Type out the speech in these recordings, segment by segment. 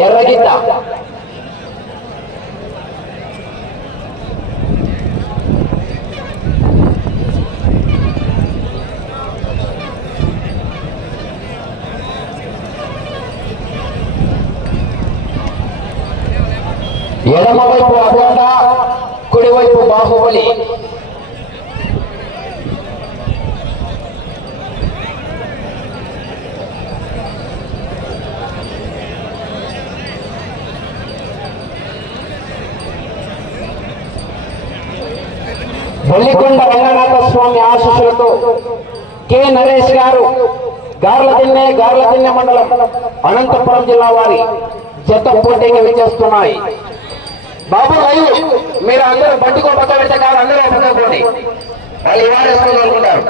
ఎర్రగిద్ద ఎడమవైపు అగోండ కుడివైపు బాహుబలి బొల్లికొండ రంగనాథ స్వామి ఆశీస్సులతో కె నరేష్ గారు గార్లదిన్నె గార్లదిన్నె మండలం అనంతపురం జిల్లా వారి జత పోటీకి విచ్చేస్తున్నాయి. బాబు లైవ్ మీరు అందరూ బండికో పక్క పెడితే కాదు అందరూ పక్క పోటీ వాళ్ళు ఇవాడేసుకోగలుగుతారు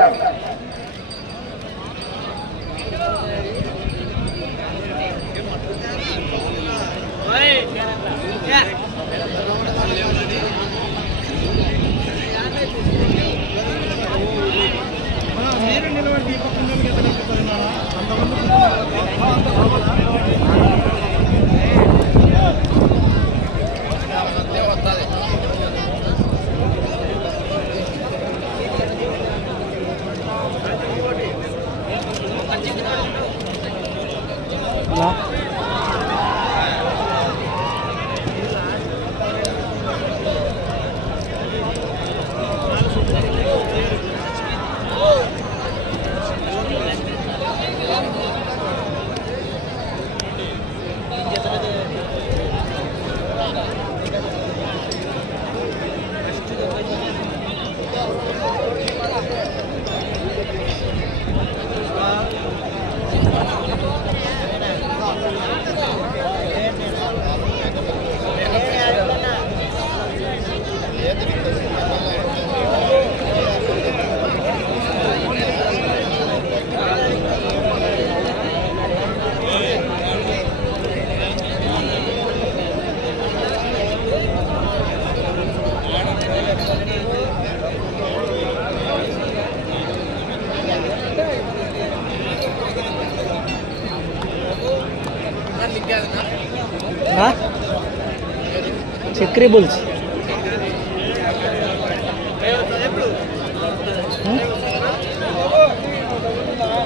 చక్రీ బుల్స్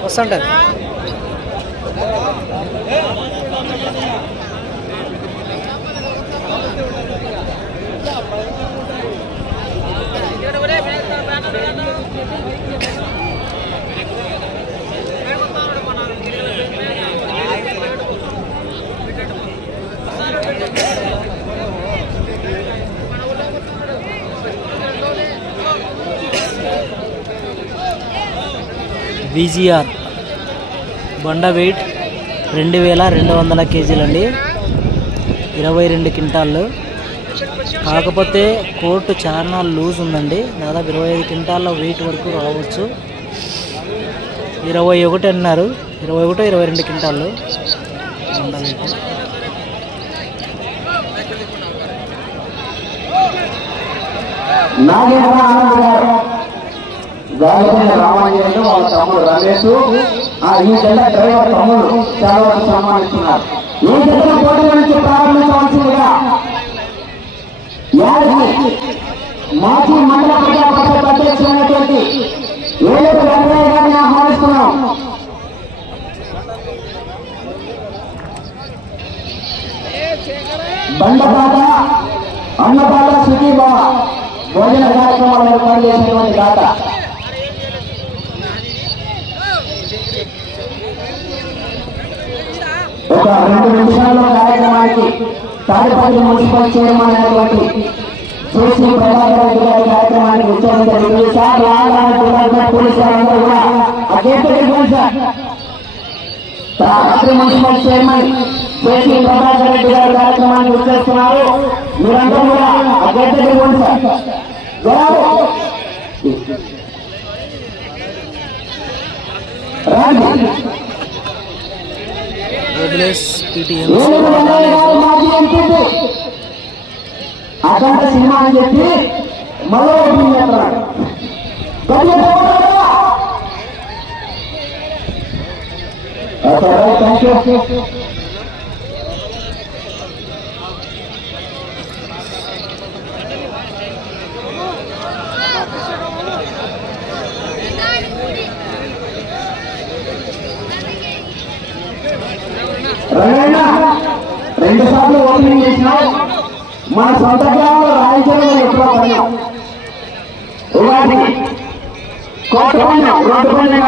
వస్తుంటారు బీజీఆర్ బండ వెయిట్ రెండు వేల రెండు వందల కేజీలండి ఇరవై రెండు క్వింటాళ్ళు కాకపోతే కోర్టు చాలా లూజ్ ఉందండి. దాదాపు ఇరవై ఐదు క్వింటాళ్ళ వెయిట్ వరకు రావచ్చు. ఇరవై ఒకటి అన్నారు. ఇరవై ఒకటో ఇరవై రెండు క్వింటాళ్ళు బండ వెయిట్ నాగేంద్ర ఆనంద్ గారు. గాలిపల్లి రామాంజనేయులు వాళ్ళ తమ్ముడు రమేష్. ఆ ఈ జెండా డ్రైవర్ తమ్ముడు. చాలా వరకు సన్మానిస్తున్నారు. ఈ జెండా పోటీ నుంచి ప్రారంభించవలసిందిగా మాజీ మండల ప్రజా పరిషత్ అధ్యక్షులైనటువంటి ఏడు వెంకయ్య గారిని ఆహ్వానిస్తున్నాం. బండపాట తాడిపల్లి మున్సిపల్ చైర్మన్ అయినటువంటి చూసి ప్రభాకర్ రెడ్డి గారి కార్యక్రమానికి ఉత్సవం జరిగింది. సార్ రాగానే డిపార్ట్మెంట్ పోలీసు వారందరూ కూడా ఆ గేట్ సార్. రాత్రి మున్సిపల్ చైర్మన్ చేసి ప్రభాకర్ రెడ్డి గారి కార్యక్రమాన్ని వచ్చేస్తున్నారు. మీరందరూ కూడా ఆ గేట్ సార్. రాజు రండి. ఓబులేస్ పీటీఎం సినిమా అని చెప్పి మరో ఓపెనింగ్ చేస్తున్నాడు రంగయ్య రెండు సార్లు ఓపెనింగ్ చేసినా మన సొంత గ్రామంలో రాయించడం ఎక్కువ పడినాం కోట పైన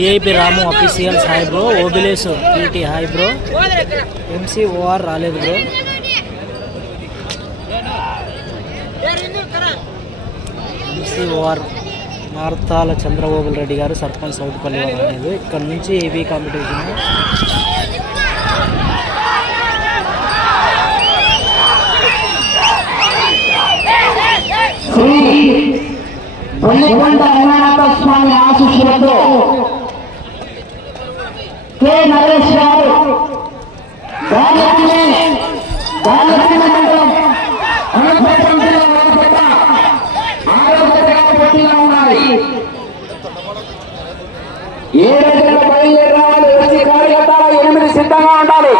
VIP Ramu official hi bro Obilesh PT hi bro MC OR రాలేదు bro MC OR Narthala Chandrababu Reddy గారు సర్పంచ్ సౌత్పల్లి వారు రాలేదు. ఇక్కడ నుంచి ఏబీ కాంపిటీషన్ శ్రీ రంగనాథ స్వామి ఆశిష్యులతో కె నరేష్ గారు. గాలిపల్లి గాలిపల్లి మండలం అనంతపురం జిల్లా ఉన్నాయి. ఏడు జతల బయలుదేరి రావాలి కార్యకర్తలు ఎనిమిది సిద్ధంగా ఉండాలి.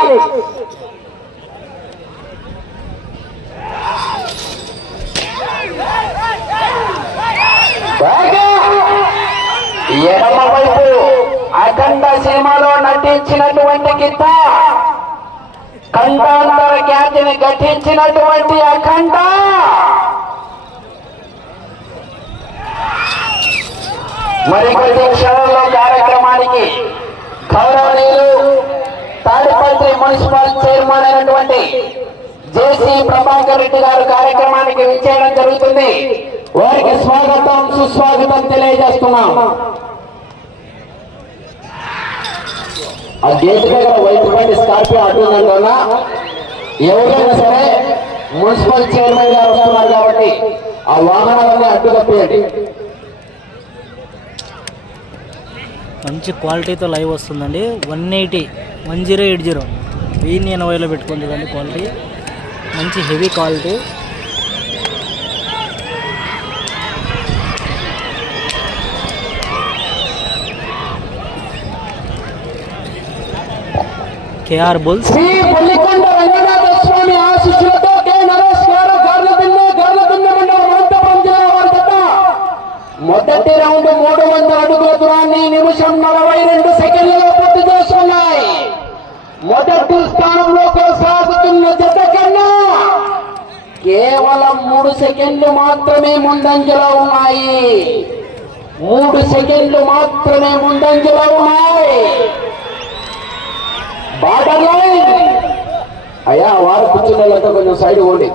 ఖండాంతర ఖ్యాతిని గఠించినటువంటి అఖండ. మరికొద్ది క్షణంలో కార్యక్రమానికి గౌరవనీయులు తాడిపత్రి మున్సిపల్ చైర్మన్ అయినటువంటి జేసీ ప్రభాకర్ రెడ్డి గారు కార్యక్రమానికి విచ్చేయడం జరుగుతుంది. వారికి స్వాగతం సుస్వాగతం తెలియజేస్తున్నాం. ఆ గేట్ దగ్గర వైట్ బండి స్కార్పియో అడ్డు ఎవరైనా సరే మున్సిపల్ చైర్మన్ గారు వస్తున్నారు కాబట్టి ఆ వాహనాలన్నీ అడ్డు తప్పేయండి. మంచి క్వాలిటీతో లైవ్ వస్తుందండి. One eighty one zero eight zero. వెయ్యి ఎనభైలో పెట్టుకుంది కదండి క్వాలిటీ. మంచి heavy quality KR bulls Shri Pullikonda Ranganatha Swamy ఆశీస్సులతో కె నరేష్ గారు గర్లదిన్నె గర్లదిన్నె మండలం అనంతపురం జిల్లా కేఆర్ బుల్స్. మొదటి రౌండ్ మూడు వందల అడుగుల దూరాన్ని నిమిషం నలభై రెండు సెకండ్లలో పూర్తి చేస్తున్నాయి. మొదటి స్థానంలో కొనసాగుతున్న జత కన్నా కేవలం మూడు సెకండ్లు మాత్రమే ముందంజలో ఉన్నాయి. మూడు సెకండ్లు మాత్రమే ముందంజలో ఉన్నాయి. బార్డర్ లైన్ అయ్యా వారు కూర్చున్నట్టు కొంచెం సైడ్ పోండి.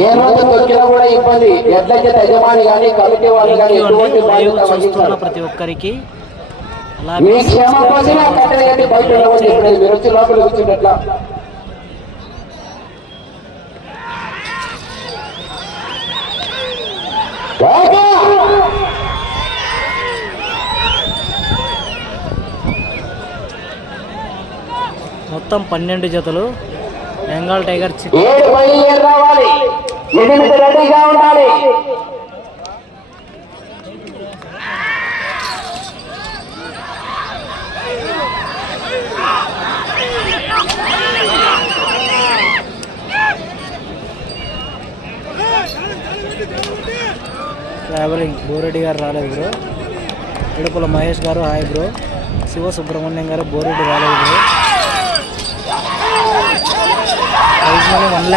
ఏ రోజు తొక్కినా కూడా ఇబ్బంది. ఎట్లయితే యజమాని కానీ కమిటీ వాళ్ళు కానీ ఎటువంటి బాధ్యత చూస్తున్న వహించారు. ప్రతి ఒక్కరికి మీ క్షేమం కోసమే కట్టెలు కట్టి బయట ఉండమని చెప్పలేదు మీరు వచ్చి లోపల కూర్చున్నట్ల మొత్తం పన్నెండు జతలు బెంగాల్ టైగర్ ట్రావెలింగ్ బోరెడ్డి గారు రాలేదు బ్రో ఇడుపుల మహేష్ గారు హాయ్ బ్రో శివ సుబ్రహ్మణ్యం గారు బోరెడ్డి రాలేదు బ్రో ప్రైజ్ మనీ వన్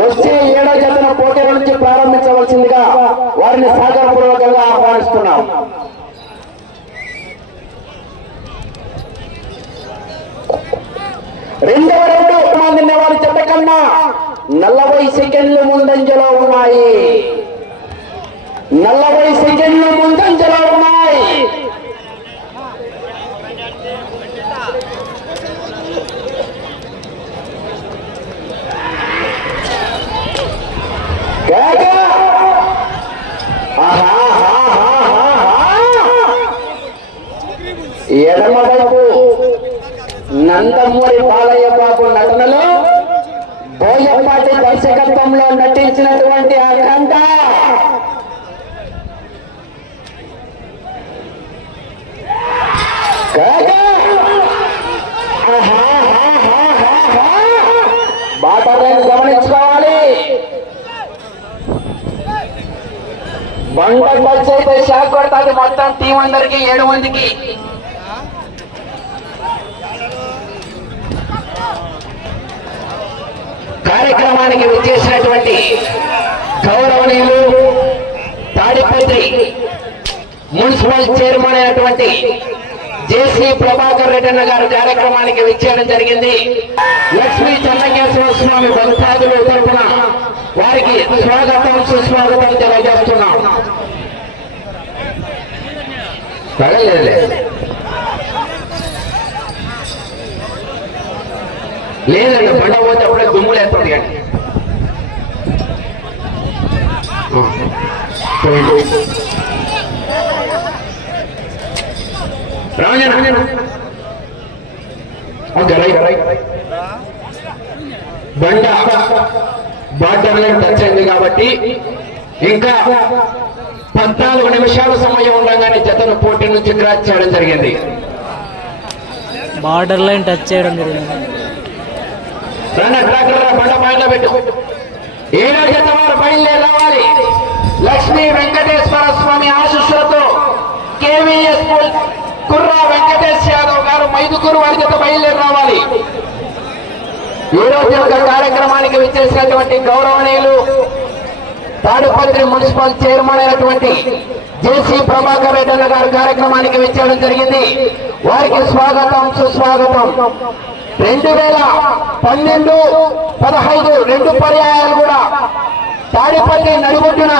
వచ్చే ఏడో జతన పోటీల నుంచి ప్రారంభించవలసిందిగా వారిని సాగరపూర్వకంగా ఆహ్వానిస్తున్నాం. రెండవ రెండు మందిన వారి చెప్పకన్నా నలభై సెకండ్లు ముందంజలో ఉన్నాయి. నలభై సెకండ్లు ముందంజలో కంట గమనించుకోవాలి. బండ అయితే షాక్ కొడతాది మొత్తం టీం అందరికి ఏడు మందికి. కార్యక్రమానికి విచ్చేసినటువంటి గౌరవనీయులు తాడిపత్రి మున్సిపల్ చైర్మన్ అయినటువంటి జేసీ ప్రభాకర్ రెడ్డి అన్న గారు కార్యక్రమానికి విచ్చేయడం జరిగింది. లక్ష్మీ చెన్నకేశ్వర స్వామి భక్తాదులు తరఫున వారికి స్వాగతం సుస్వాగతం తెలియజేస్తున్నాం. లేదండి బండ పోతే అప్పుడే దుమ్ములు బండ లైన్ టచ్ అయింది కాబట్టి ఇంకా పద్నాలుగు నిమిషాల సమయం ఉండగానే జతను పోటీ నుంచి క్రాచ్ చేయడం జరిగింది. బార్డర్ లైన్ టచ్ చేయడం జరిగింది బండ పైన పెట్టు ఏడో జత వారు రావాలి? లక్ష్మీ వెంకటేశ్వర స్వామి ఆశీస్సులతో కేవీఎస్ కుర్రా వెంకటేష్ యాదవ్ గారు మైదుకూరు వారి జత బయలుదేరి రావాలి. ఈ రోజు యొక్క కార్యక్రమానికి విచ్చేసినటువంటి గౌరవనీయులు తాడుపత్రి మున్సిపల్ చైర్మన్ అయినటువంటి జేసీ ప్రభాకర్ రెడ్డి గారు కార్యక్రమానికి విచ్చేయడం జరిగింది. వారికి స్వాగతం సుస్వాగతం. రెండు వేల పన్నెండు పదహైదు రెండు పర్యాయాలు కూడా. తాడిపల్లి నడిబొడ్డున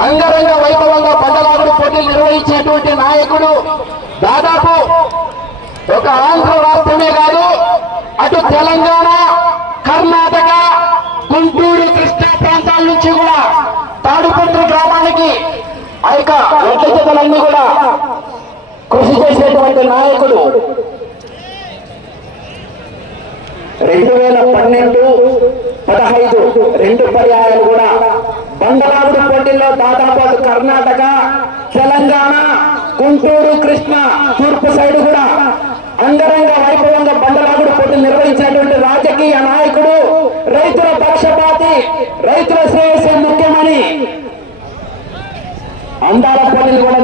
అంగరంగ వైభవంగా బండలాగుడు పోటీలు నిర్వహించినటువంటి నాయకుడు దాదాపు ఒక ఆంధ్ర రాష్ట్రమే కాదు అటు తెలంగాణ కర్ణాటక గుంటూరు కృష్ణా ప్రాంతాల నుంచి కూడా తాడుపత్రి గ్రామానికి ఆ యొక్క కూడా కృషి చేసినటువంటి నాయకుడు రెండు వేల పన్నెండు పదహైదు రెండు పర్యాయాలు కూడా బండలాగుడు పోటీల్లో దాదాపు కర్ణాటక తెలంగాణ గుంటూరు కృష్ణ తూర్పు సైడ్ కూడా అంగరంగ వైభవంగా బండలాగుడు పోటీలు నిర్వహించినటువంటి రాజకీయ నాయకుడు రైతుల పక్షపాతి రైతుల శ్రేయస్సు ముఖ్యమని అందాల పోటీలు కూడా